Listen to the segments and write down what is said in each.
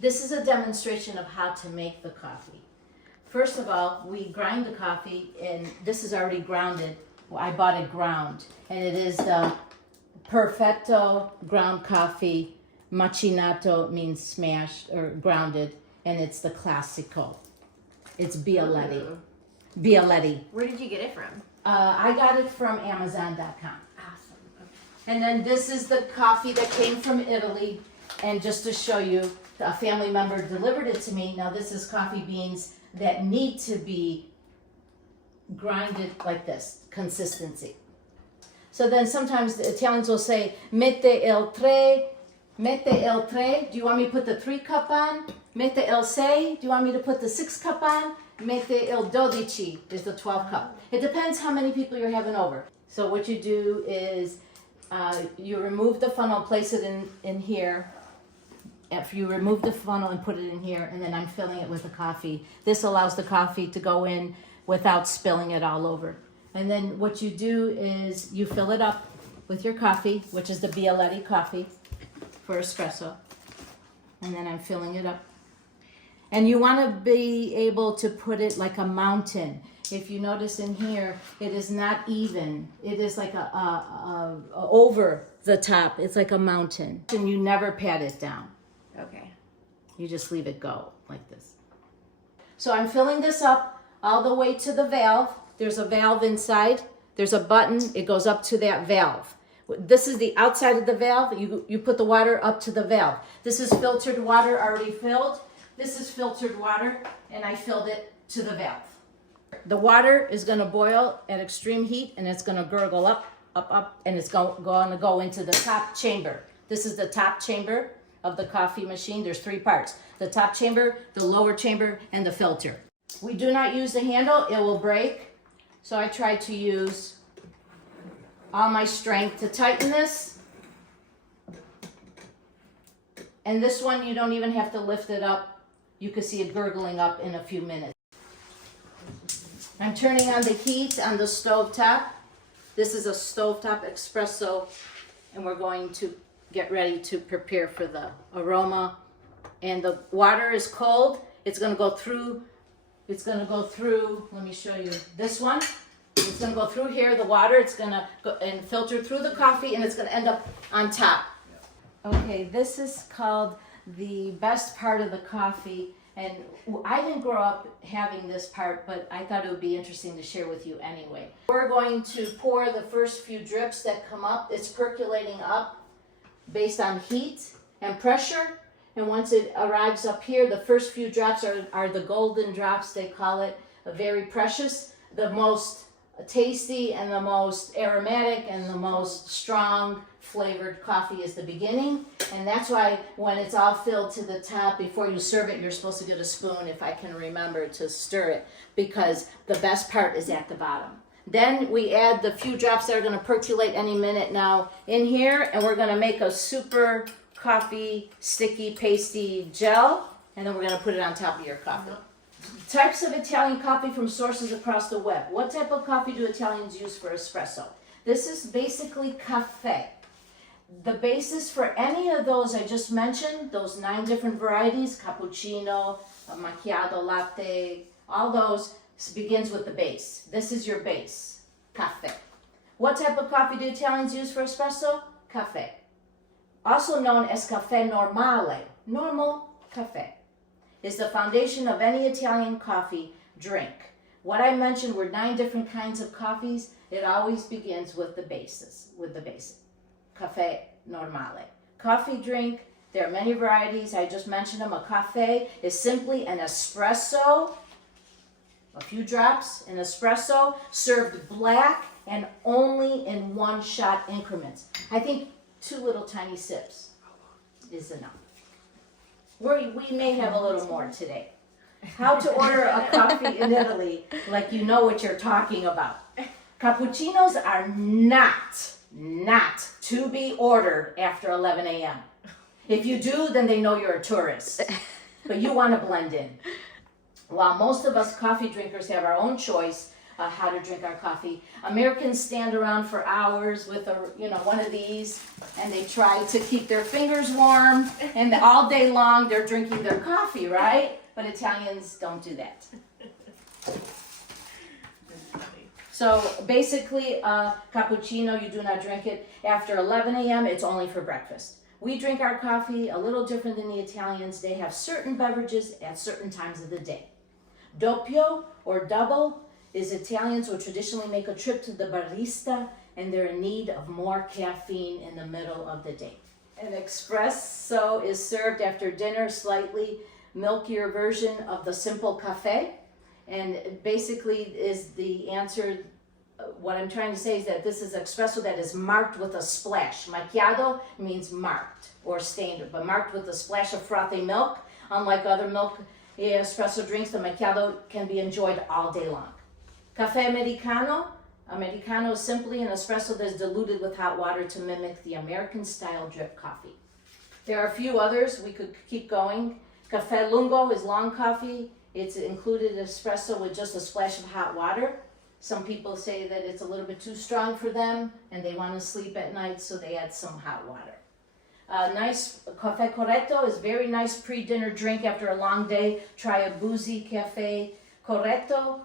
This is a demonstration of how to make the coffee. First of all, we grind the coffee, and this is already grounded. Well, I bought it ground, and it is the Perfetto ground coffee. Macinato means smashed or grounded, and it's the Classico. It's Bialetti. Ooh. Bialetti. Where did you get it from? I got it from Amazon.com. Awesome. Okay. And then this is the coffee that came from Italy. And just to show you, a family member delivered it to me. Now this is coffee beans that need to be grinded like this, consistency. So then sometimes the Italians will say, mette il tre. Do you want me to put the 3-cup on? Mette il 6. Do you want me to put the 6-cup on? Mette il 12 is the 12-cup. It depends how many people you're having over. So what you do is you remove the funnel, place it in here. If you remove the funnel and put it in here, and then I'm filling it with the coffee. This allows the coffee to go in without spilling it all over. And then what you do is you fill it up with your coffee, which is the Bialetti coffee for espresso. And then I'm filling it up. And you want to be able to put it like a mountain. If you notice in here, it is not even. It is like a over the top. It's like a mountain. And you never pat it down. Okay. You just leave it go like this. So I'm filling this up all the way to the valve. There's a valve inside. There's a button. It goes up to that valve. This is the outside of the valve. You put the water up to the valve. This is filtered water already filled. This is filtered water, and I filled it to the valve. The water is going to boil at extreme heat, and it's going to gurgle up, and it's going to go into the top chamber. This is the top chamber of the coffee machine. There's 3 parts: the top chamber, the lower chamber, and the filter. We do not use the handle. It will break. So I try to use all my strength to tighten this. And this one, you don't even have to lift it up. You can see it gurgling up in a few minutes. I'm turning on the heat on the stove top. This is a stovetop espresso, and we're going to get ready to prepare for the aroma. And the water is cold. It's going to go through, let me show you this one. It's going to go through here, the water. It's going to go and filter through the coffee, and it's going to end up on top. Okay, this is called the best part of the coffee. And I didn't grow up having this part, but I thought it would be interesting to share with you anyway. We're going to pour the first few drips that come up. It's percolating up based on heat and pressure. And once it arrives up here, the first few drops are the golden drops, they call it, very precious. The most tasty and the most aromatic and the most strong flavored coffee is the beginning. And that's why when it's all filled to the top, before you serve it, you're supposed to get a spoon, if I can remember, to stir it, because the best part is at the bottom. Then we add the few drops that are going to percolate any minute now in here, and we're going to make a super coffee sticky pasty gel, and then we're going to put it on top of your coffee. Types of Italian coffee from sources across the web. What type of coffee do Italians use for espresso? This is basically cafe. The basis for any of those I just mentioned, those 9 different varieties, cappuccino, macchiato, latte, all those, begins with the base. This is your base, cafe. What type of coffee do Italians use for espresso? Cafe. Also known as caffè normale, normal cafe, is the foundation of any Italian coffee drink. What I mentioned were 9 different kinds of coffees. It always begins with the basis, caffè normale. Coffee drink, there are many varieties. I just mentioned them. A cafe is simply an espresso, a few drops, an espresso, served black and only in 1-shot increments. I think 2 little tiny sips is enough. We may have a little more today. How to order a coffee in Italy like you know what you're talking about. Cappuccinos are not to be ordered after 11 a.m. If you do, then they know you're a tourist. But you want to blend in. While most of us coffee drinkers have our own choice how to drink our coffee. Americans stand around for hours with one of these, and they try to keep their fingers warm, and all day long they're drinking their coffee, right? But Italians don't do that. So basically, cappuccino, you do not drink it after 11 a.m. It's only for breakfast. We drink our coffee a little different than the Italians. They have certain beverages at certain times of the day. Doppio, or double, is Italians who traditionally make a trip to the barista, and they're in need of more caffeine in the middle of the day. An espresso is served after dinner, slightly milkier version of the simple cafe. And basically is the answer, what I'm trying to say is that this is espresso that is marked with a splash. Macchiato means marked or stained, but marked with a splash of frothy milk. Unlike other milk espresso drinks, the macchiato can be enjoyed all day long. Cafe Americano. Americano is simply an espresso that is diluted with hot water to mimic the American style drip coffee. There are a few others, we could keep going. Cafe Lungo is long coffee. It's included espresso with just a splash of hot water. Some people say that it's a little bit too strong for them and they want to sleep at night, so they add some hot water. Nice Cafe Corretto is very nice pre-dinner drink after a long day. Try a boozy Cafe Corretto,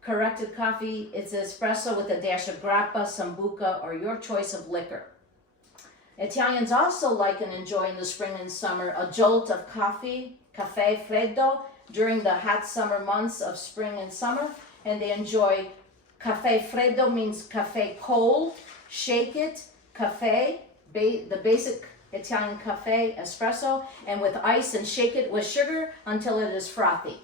corrected coffee. It's espresso with a dash of grappa, sambuca, or your choice of liquor. Italians also like and enjoy in the spring and summer a jolt of coffee, caffè freddo, during the hot summer months of spring and summer. And they enjoy caffè freddo means caffè cold, shake it, caffè, the basic Italian caffè espresso, and with ice, and shake it with sugar until it is frothy.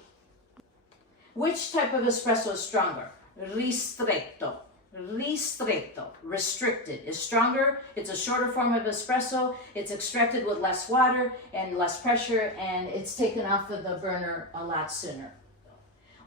Which type of espresso is stronger? Ristretto. Ristretto, restricted, is stronger. It's a shorter form of espresso. It's extracted with less water and less pressure, and it's taken off of the burner a lot sooner.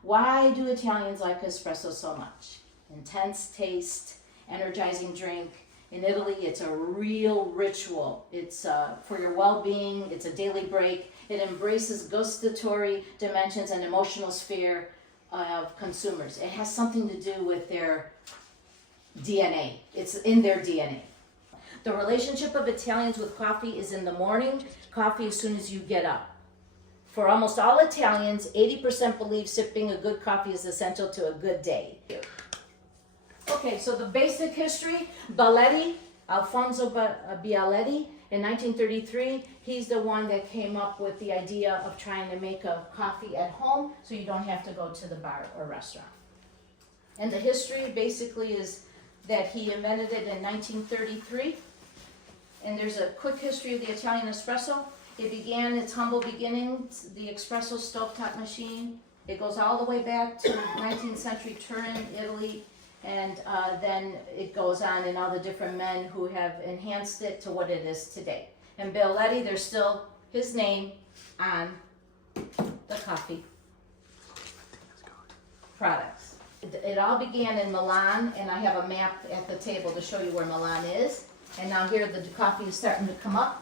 Why do Italians like espresso so much? Intense taste, energizing drink. In Italy, it's a real ritual. It's for your well-being. It's a daily break. It embraces gustatory dimensions and emotional sphere of consumers. It has something to do with their DNA. It's in their DNA. The relationship of Italians with coffee is in the morning, coffee as soon as you get up. For almost all Italians, 80% believe sipping a good coffee is essential to a good day. Okay, so the basic history, Bialetti, Alfonso Bialetti, in 1933, he's the one that came up with the idea of trying to make a coffee at home so you don't have to go to the bar or restaurant. And the history basically is that he invented it in 1933. And there's a quick history of the Italian espresso. It began its humble beginnings, the espresso stovetop machine. It goes all the way back to 19th century Turin, Italy, and then it goes on in all the different men who have enhanced it to what it is today. And Bialetti, there's still his name on the coffee products. It all began in Milan, and I have a map at the table to show you where Milan is. And now here the coffee is starting to come up.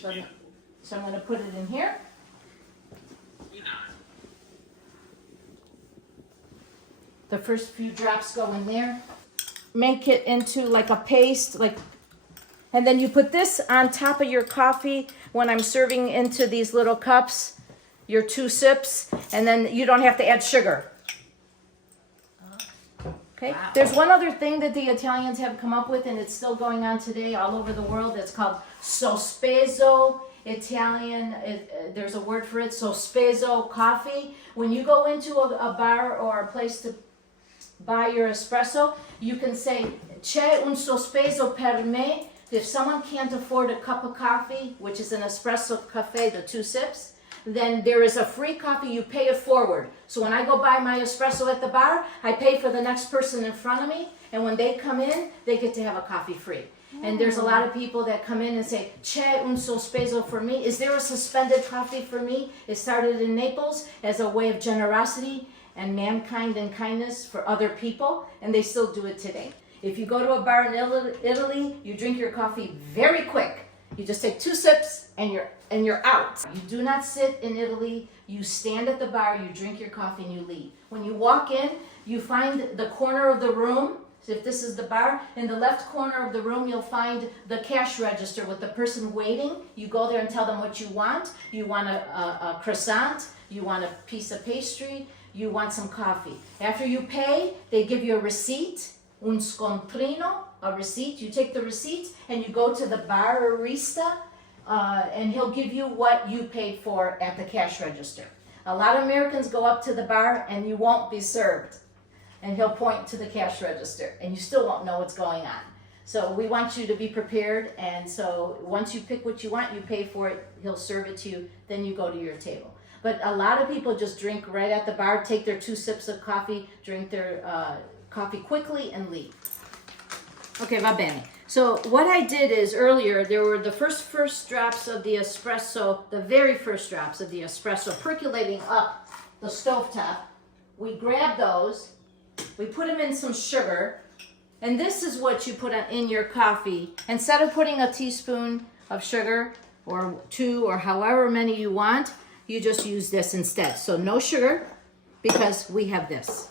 So I'm going to put it in here. The first few drops go in there. Make it into like a paste, and then you put this on top of your coffee when I'm serving into these little cups, your 2 sips, and then you don't have to add sugar. Okay. Wow. There's one other thing that the Italians have come up with, and it's still going on today all over the world. It's called sospeso Italian. There's a word for it, sospeso coffee. When you go into a bar or a place to buy your espresso, you can say, c'è un sospeso per me. If someone can't afford a cup of coffee, which is an espresso cafe, the 2 sips, then there is a free coffee. You pay it forward. So when I go buy my espresso at the bar, I pay for the next person in front of me, and when they come in, they get to have a coffee free. And there's a lot of people that come in and say, c'è un sospeso for me. Is there a suspended coffee for me? It started in Naples as a way of generosity and mankind and kindness for other people, and they still do it today. If you go to a bar in Italy, you drink your coffee very quick. You just take 2 sips and you're out. You do not sit in Italy. You stand at the bar, you drink your coffee, and you leave. When you walk in, you find the corner of the room. So if this is the bar, in the left corner of the room, you'll find the cash register with the person waiting. You go there and tell them what you want. You want a croissant, you want a piece of pastry, you want some coffee. After you pay, they give you a receipt, un scontrino, a receipt. You take the receipt and you go to the barista, and he'll give you what you paid for at the cash register. A lot of Americans go up to the bar and you won't be served. And he'll point to the cash register and you still won't know what's going on. So we want you to be prepared, and so once you pick what you want, you pay for it, he'll serve it to you, then you go to your table. But a lot of people just drink right at the bar, take their 2 sips of coffee, drink their coffee quickly and leave. Okay, va bene. So what I did is earlier, there were the first drops of the espresso, the very first drops of the espresso percolating up the stovetop. We grabbed those, we put them in some sugar, and this is what you put in your coffee. Instead of putting a teaspoon of sugar, or 2, or however many you want, you just use this instead. So no sugar, because we have this.